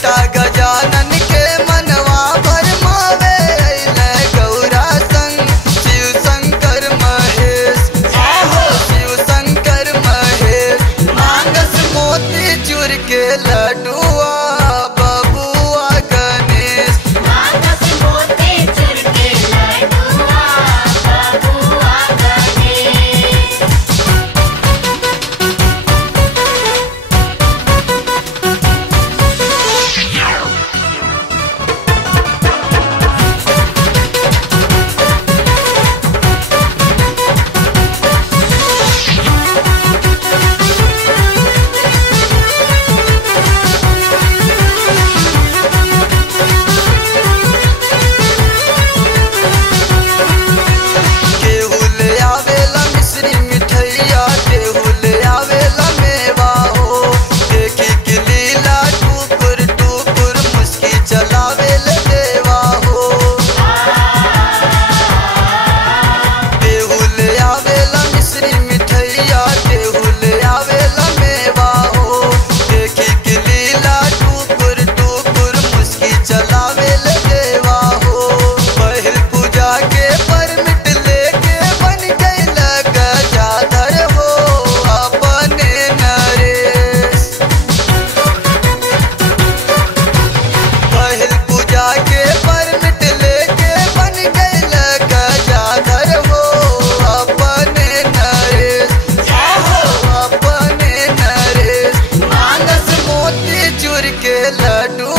बेटा गजानन के मनवा भरमावे अइले गौरा संग शिव शंकर महेश। शिव शंकर महेश मांगस मोती चूर के लड्डुआ बबुआ गणेश। मांगस मोती चूर के लड्डुआ बबुआ गणेश। केहू ले आवेला मिश्री मिठैया केहू ले आवेला मेवा हो। देखी के लीला टुकुर टुकुर मुस्की चलावेले देवा हो। केहू ले आवेला मिश्री मिठैया केहू ले आवेला मेवा हो। देखी के लीला टुकुर टुकुर मुस्की चलावेले देवा हो। पहिल पूजा के परमिट लेके बन गइल गजाधर हो अपने नरेश। पहिल पूजा के परमिट लेके बन गइल गजाधर हो अपने नरेश। अपने नरेश मांगस मोती चूर के लड्डू